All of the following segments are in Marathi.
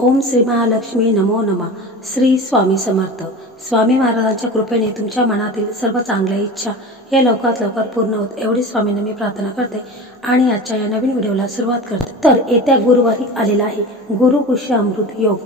ओम श्री महालक्ष्मी नमो नमः। श्री स्वामी समर्थ। स्वामी महाराजांच्या कृपेने तुमच्या मनातील सर्व चांगल्या इच्छा या लवकरात लवकर पूर्ण होत एवढी स्वामींना मी प्रार्थना करते आणि आजच्या या नवीन व्हिडिओला सुरुवात करते। तर येत्या गुरुवारी आलेला आहे गुरु पुष्य अमृत योग।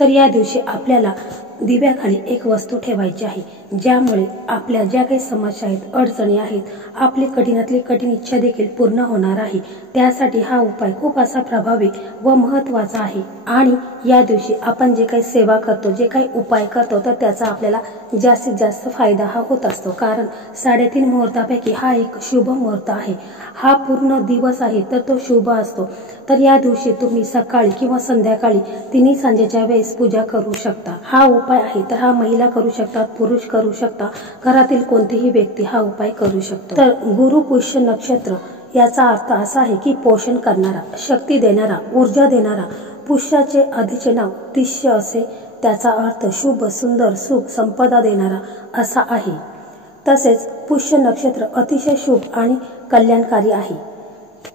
तर या दिवशी आपल्याला दिव्याखाली एक वस्तू ठेवायची आहे, ज्यामुळे आपल्या ज्या काही समस्या आहेत, अडचणी आहेत, आपली कठीणातली कठीण इच्छा देखील पूर्ण होणार आहे। त्यासाठी हा उपाय खूप असा प्रभावी व महत्त्वाचा आहे। आणि या दिवशी आपण जे काही सेवा करतो, जे काही उपाय करतो, तर त्याचा आपल्याला जास्तीत जास्त फायदा हा होत असतो। कारण 3.5 मुहूर्तापैकी हा एक शुभ मुहूर्त आहे। हा पूर्ण दिवस आहे तर तो शुभ असतो। तर या दिवशी तुम्ही सकाळी किंवा संध्याकाळी तिन्ही सांजेच्या वेळेस पूजा करू शकता। हा उपाय आहे तर हा महिला करू शकतात, पुरुष करू शकता, घरातील कोणतीही व्यक्ती हा उपाय करू शकतो। तर गुरु पुष्य नक्षत्र याचा अर्थ असा आहे की पोषण करणारा, शक्ती देणारा, ऊर्जा देणारा। पुष्याचे आधीचे नाव तिष्य असे, त्याचा अर्थ शुभ, सुंदर, सुख, संपदा देणारा असा आहे। तसेच पुष्य नक्षत्र अतिशय शुभ आणि कल्याणकारी आहे।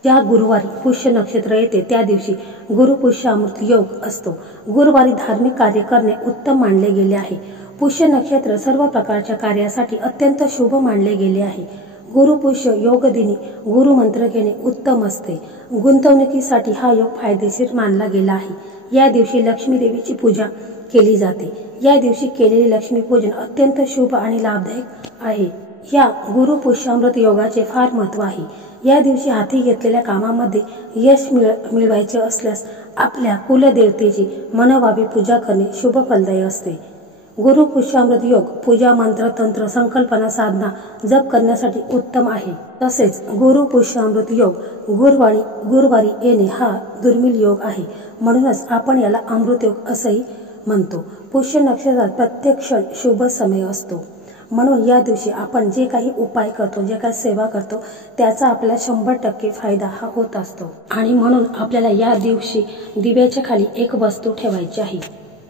ज्या गुरुवारी पुष्य नक्षत्र येते त्या दिवशी गुरु पुष्य अमृत योग असतो। गुरुवारी धार्मिक कार्य करणे उत्तम मानले गेले आहे। पुष्य नक्षत्र सर्व प्रकारच्या कार्यासाठी अत्यंत शुभ मानले गेले आहे। गुरु पुष्य योग दिनी गुरु मंत्र घेणे उत्तम असते। गुंतवणुकीसाठी हा योग फायदेशीर मानला गेला आहे। या दिवशी लक्ष्मी देवीची पूजा केली जाते। या दिवशी केलेले लक्ष्मी पूजन अत्यंत शुभ आणि लाभदायक आहे। या गुरु पुष्य अमृत योगाचे फार महत्त्व आहे। या दिवशी हाती घेतलेल्या कामामध्ये यश मिळवायचे असल्यास आपल्या कुलदेवतेची मनोभावे पूजा करणे शुभ फलदायी असते। गुरु पुष्य अमृत योग पूजा, मंत्र, तंत्र, संकल्पना, साधना, जप करण्यासाठी उत्तम आहे। तसेच गुरु पुष्य अमृत योग गुरुवारी येणे हा दुर्मिळ योग आहे, म्हणूनच आपण याला अमृत योग असंही म्हणतो। पुष्य नक्षत्रात प्रत्येक क्षण शुभ समय असतो, म्हणून या दिवशी आपण जे काही उपाय करतो, जे काही सेवा करतो, त्याचा आपल्याला 100% फायदा हा होत असतो। आणि म्हणून आपल्याला या दिवशी दिव्याच्या खाली एक वस्तू ठेवायची आहे।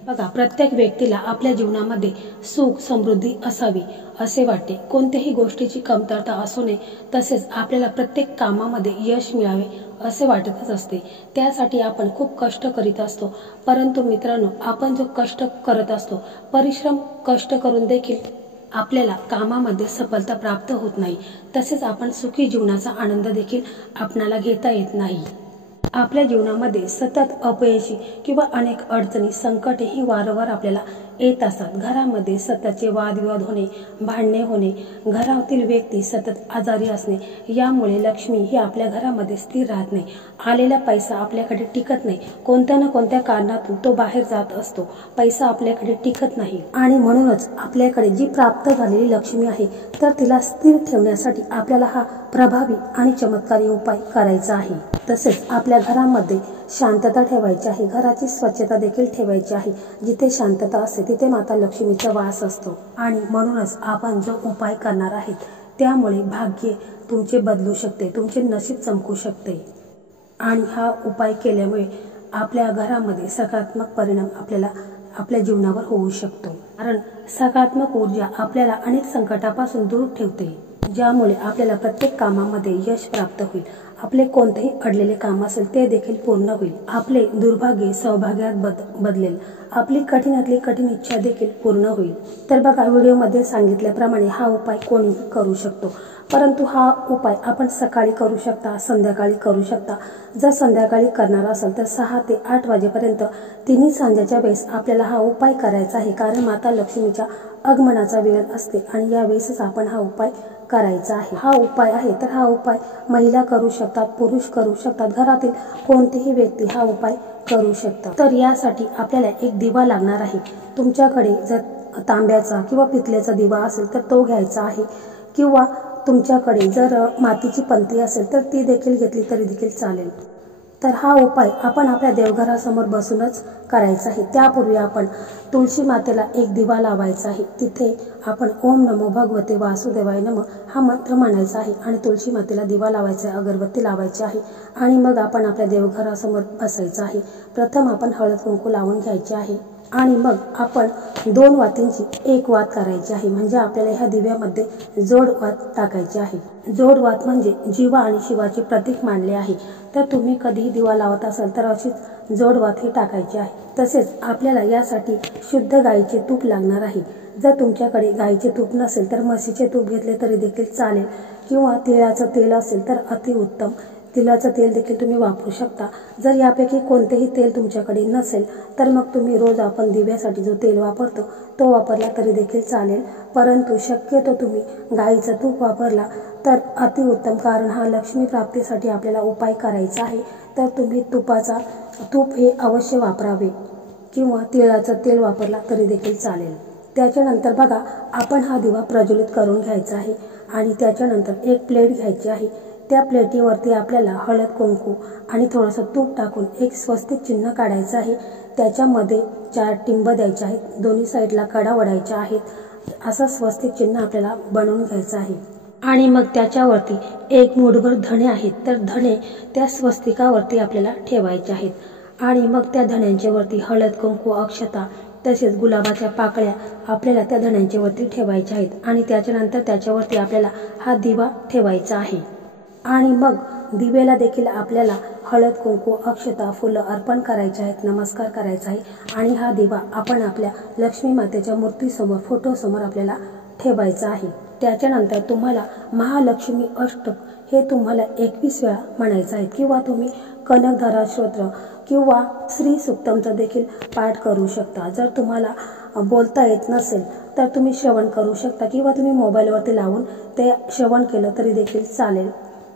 बघा, प्रत्येक व्यक्तीला आपल्या जीवनामध्ये सुख समृद्धी असावी असे वाटते, कोणत्याही गोष्टीची कमतरता असू नये। तसेच आपल्याला प्रत्येक कामामध्ये यश मिळावे असे वाटतच असते। त्यासाठी आपण खूप कष्ट करीत असतो, परंतु मित्रांनो, आपण जो कष्ट करत असतो, परिश्रम कष्ट करून देखील आपल्याला कामामध्ये सफलता प्राप्त होत नाही। तसेच आपण सुखी जीवनाचा आनंद देखील आपणाला घेता येत नाही। आपल्या जीवनामध्ये सतत अपयशी किंवा अनेक अडचणी, संकटे ही वारंवार आपल्याला येत असतात। घरामध्ये सततचे वादविवाद होणे, भांडणे होणे, घरातील व्यक्ती सतत आजारी असणे, यामुळे लक्ष्मी ही आपल्या घरामध्ये स्थिर राहत नाही। आलेला पैसा आपल्याकडे टिकत नाही, कोणत्या ना कोणत्या कारणातून तो बाहेर जात असतो, पैसा आपल्याकडे टिकत नाही। आणि म्हणूनच आपल्याकडे जी प्राप्त झालेली लक्ष्मी आहे, तर तिला स्थिर ठेवण्यासाठी आपल्याला हा प्रभावी आणि चमत्कारी उपाय करायचा आहे। तसेच आपल्या घरामध्ये शांतता ठेवायची आहे, घराची स्वच्छता देखील ठेवायची आहे। जिथे शांतता असते तिथे माता लक्ष्मीचा वास असतो। आणि म्हणूनच आपण जो उपाय करणार आहेत, त्यामुळे भाग्य तुमचे बदलू शकते, तुमचे नशीब चमकू शकते। आणि हा उपाय केल्यामुळे आपल्या घरामध्ये सकारात्मक परिणाम आपल्या जीवनावर होऊ शकतो। कारण सकारात्मक ऊर्जा आपल्याला अनेक संकटापासून दूर ठेवते, ज्यामुळे आपल्याला प्रत्येक कामामध्ये यश प्राप्त होईल। आपले कोणतेही अडलेले काम असेल ते देखील पूर्ण होईल। आपले दुर्भाग्य सौभाग्यात बदलेल। आपली कठीणातली कठीण इच्छा देखील पूर्ण होईल। तर बघा, व्हिडिओमध्ये सांगितल्याप्रमाणे हा उपाय कोणीही करू शकतो, परंतु हा उपाय आपण सकाळी करू शकता, संध्याकाळी करू शकता। जर संध्याकाळी करणार असेल तर 6 ते 8 वाजेपर्यंत तिन्ही सांजेच्या वेळेस आपल्याला हा उपाय करायचा आहे। कारण माता लक्ष्मीच्या आगमनाचा वेळ असते आणि या वेळेसच आपण हा उपाय करायचा आहे। हा उपाय आहे तर हा उपाय महिला करू शकतात, पुरुष करू शकतात, घरातील कोणतीही व्यक्ती हा उपाय करू शकतात। तर यासाठी आपल्याला एक दिवा लागणार आहे। तुमच्याकडे जर तांब्याचा किंवा पितळेचा दिवा असेल तर तो घ्यायचा आहे, किंवा तुमच्याकडे जर मातीची पंती असेल तर ती देखील घेतली तरी देखील चालेल। तर हा उपाय आपण आपल्या देवघरासमोर बसूनच करायचा आहे। त्यापूर्वी आपण तुळशी मातेला एक दिवा लावायचा आहे। तिथे आपण ओम नमो भगवते वासुदेवाय नमः हा मंत्र म्हणायचा आहे आणि तुळशी मातेला दिवा लावायचा आहे, अगरबत्ती लावायची आहे आणि मग आपण आपल्या देवघरासमोर बसायचं आहे। प्रथम आपण हळद कुंकू लावून घ्यायचे आहे आणि मग आपण 2 वातींची एक वात करायची आहे, म्हणजे आपल्याला ह्या दिव्यामध्ये जोड वात टाकायची आहे। जोड वात म्हणजे जीवा आणि शिवाचे प्रतीक मानले आहे। तर तुम्ही कधीही दिवा लावत असाल तर अशीच जोड वात ही टाकायची आहे। तसेच आपल्याला यासाठी शुद्ध गाईचे तूप लागणार आहे। जर तुमच्याकडे गाईचे तूप नसेल तर म्हशीचे तूप घेतले तरी देखील चालेल, किंवा तिळाचं तेल असेल तर अतिउत्तम, तिळाचं तेल देखील तुम्ही वापरू शकता। जर यापैकी कोणतेही तेल तुमच्याकडे नसेल तर मग तुम्ही रोज आपण दिव्यासाठी जो तेल वापरतो तो वापरला तरी देखील चालेल, परंतु शक्यतो तुम्ही गाईचं तूप वापरला तर अतिउत्तम, कारण हा लक्ष्मी प्राप्तीसाठी आपल्याला उपाय करायचा आहे। तर तुम्ही तूप हे अवश्य वापरावे, किंवा तिळाचं तेल वापरला तरी देखील चालेल। त्याच्यानंतर बघा, आपण हा दिवा प्रज्वलित करून घ्यायचा आहे आणि त्याच्यानंतर एक प्लेट घ्यायची आहे। त्या प्लेटीवरती आपल्याला हळद कुंकू आणि थोडंसं तूप टाकून एक स्वस्तिक चिन्ह काढायचं आहे। त्याच्यामध्ये 4 टिंब द्यायचे आहेत, दोन्ही साईडला कडा वडायच्या आहेत। असं स्वस्तिक चिन्ह आपल्याला बनवून घ्यायचं आहे आणि मग त्याच्यावरती एक मूठभर धणे आहेत, तर धणे त्या स्वस्तिकावरती आपल्याला ठेवायचे आहेत आणि मग त्या धण्यांच्या वरती हळद कुंकू अक्षता तसेच गुलाबाच्या पाकळ्या आपल्याला त्या धण्यांच्या वरती ठेवायच्या आहेत आणि त्याच्यानंतर त्याच्यावरती आपल्याला हा दिवा ठेवायचा आहे। आणि मग दिवेला देखील आपल्याला हळद कुंकू अक्षता फुलं अर्पण करायचे आहेत, नमस्कार करायचा आहे आणि हा दिवा आपण आपल्या लक्ष्मी मातेच्या मूर्तीसमोर फोटोसमोर आपल्याला ठेवायचा आहे। त्याच्यानंतर तुम्हाला महालक्ष्मी अष्टक हे तुम्हाला 21 वेळा म्हणायचं आहे, किंवा तुम्ही कनकधारा स्तोत्र किंवा श्री सुक्तमचा देखील पाठ करू शकता। जर तुम्हाला बोलता येत नसेल तर तुम्ही श्रवण करू शकता, किंवा तुम्ही मोबाईलवरती लावून ते श्रवण केलं तरी देखील चालेल।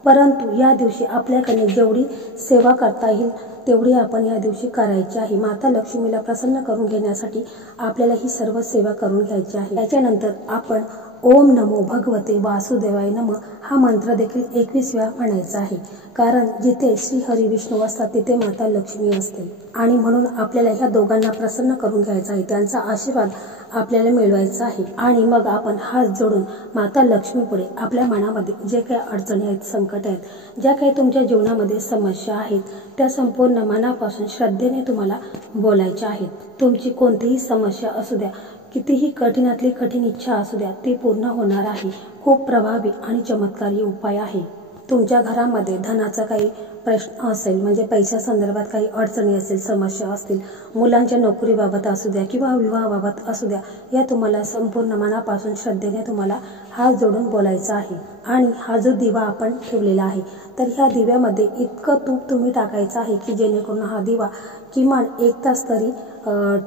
परंतु या दिवशी आपल्याकडे जेवढी सेवा करता येईल तेवढी आपण या दिवशी करायची आहे। माता लक्ष्मीला प्रसन्न करून घेण्यासाठी आपल्याला ही सर्व सेवा करून घ्यायची आहे। त्याच्यानंतर आपण ओम नमो भगवते वासुदेवाय नमः हा मंत्र देखील 21 वेळा म्हणायचा आहे, कारण जिथे श्री हरी विष्णू असतात तिथे माता लक्ष्मी असते आणि म्हणून आपल्याला ह्या दोघांना प्रसन्न करून घ्यायचा आहे, त्यांचा आशीर्वाद आपल्याला मिळवायचा आहे। आणि मग आपण हात जोडून माता लक्ष्मी पुढे आपल्या मनामध्ये जे काही अडचणी आहेत, संकट आहेत, ज्या काही तुमच्या जीवनामध्ये समस्या आहेत त्या संपूर्ण मनापासून श्रद्धेने तुम्हाला बोलायच्या आहेत। तुमची कोणतीही समस्या असू द्या, कितीही कठीणातली कठीण इच्छा असू द्या, ती पूर्ण होणार आहे। खूप प्रभावी आणि चमत्कारी उपाय आहे। तुमच्या घरामध्ये धनाचा काही प्रश्न असेल, म्हणजे पैशा संदर्भात काही अडचणी असेल, समस्या असतील, मुलांच्या नोकरीबाबत असू द्या किंवा विवाहाबाबत असू द्या, या तुम्हाला संपूर्ण मनापासून श्रद्धेने तुम्हाला हात जोडून बोलायचं आहे। आणि हा जो दिवा आपण ठेवलेला आहे तर ह्या दिव्यामध्ये इतकं तूप तुम्ही टाकायचं आहे की जेणेकरून हा दिवा किमान 1 तास तरी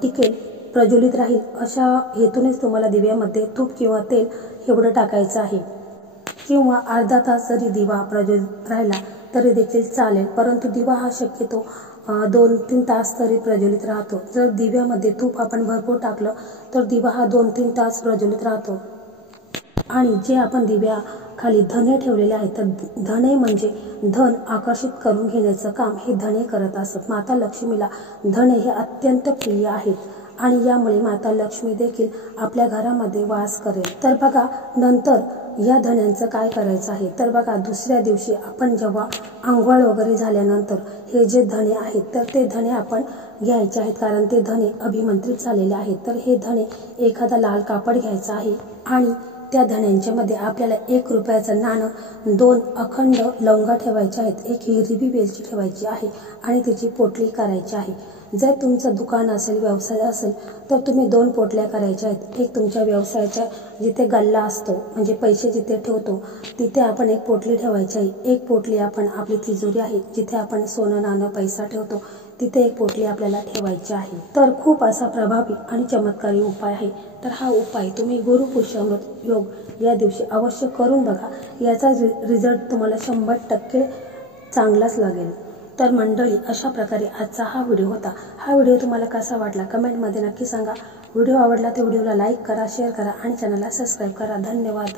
टिकेल, प्रज्वलित राहील। अशा हेतूनेच तुम्हाला दिव्यामध्ये तूप किंवा तेल एवढं टाकायचं आहे, किंवा अर्धा तास जरी दिवा प्रज्वलित राहिला तरी देखील चालेल, परंतु दिवा हा शक्यतो 2-3 तास तरी प्रज्वलित राहतो। जर दिव्यामध्ये तूप आपण भरपूर टाकलं तर दिवा हा 2-3 तास प्रज्वलित राहतो। आणि जे आपण दिव्या खाली धणे ठेवलेले आहेत, तर धणे म्हणजे धन आकर्षित करून घेण्याचं काम हे धणे करत असतात। माता लक्ष्मीला धणे हे अत्यंत प्रिय आहेत आणि यामुळे माता लक्ष्मी देखील आपल्या घरामध्ये वास करेल। तर बघा, नंतर या धण्यांचं काय करायचं आहे, तर बघा दुसऱ्या दिवशी आपण जेव्हा आंघोळ वगैरे झाल्यानंतर हे जे धणे आहेत तर ते धणे आपण घ्यायचे आहेत, कारण ते धणे अभिमंत्रित झालेले आहेत। तर हे धणे एखादा लाल कापड घ्यायचा आहे आणि त्या धण्यांच्या मध्ये आपल्याला 1 रुपयाचं नाणं, 2 अखंड लवंगा ठेवायच्या आहेत, 1 हिरवी वेलची ठेवायची आहे आणि त्याची पोटली करायची आहे। जर तुमचं दुकान असेल, व्यवसाय असेल तर तुम्ही 2 पोटल्या करायच्या आहेत। एक तुमच्या व्यवसायाच्या जिथे गल्ला असतो, म्हणजे पैसे जिथे ठेवतो तिथे आपण 1 पोटली ठेवायची आहे। 1 पोटली आपण आपली तिजोरी आहे जिथे आपण सोनं नाणं पैसा ठेवतो तिथे 1 पोटली आपल्याला ठेवायची आहे। तर खूप असा प्रभावी आणि चमत्कारी उपाय आहे। तर हा उपाय तुम्ही गुरुपुष्यामृत योग या दिवशी अवश्य करून बघा, याचा रिझल्ट तुम्हाला 100% चांगलाच लागेल। तर मंडळी, अशा प्रकारे आजचा हा व्हिडिओ होता। हा व्हिडिओ तुम्हाला कसा वाटला कमेंटमध्ये नक्की सांगा। व्हिडिओ आवडला तर व्हिडिओला लाईक करा, शेअर करा आणि चॅनलला सबस्क्राईब करा। धन्यवाद।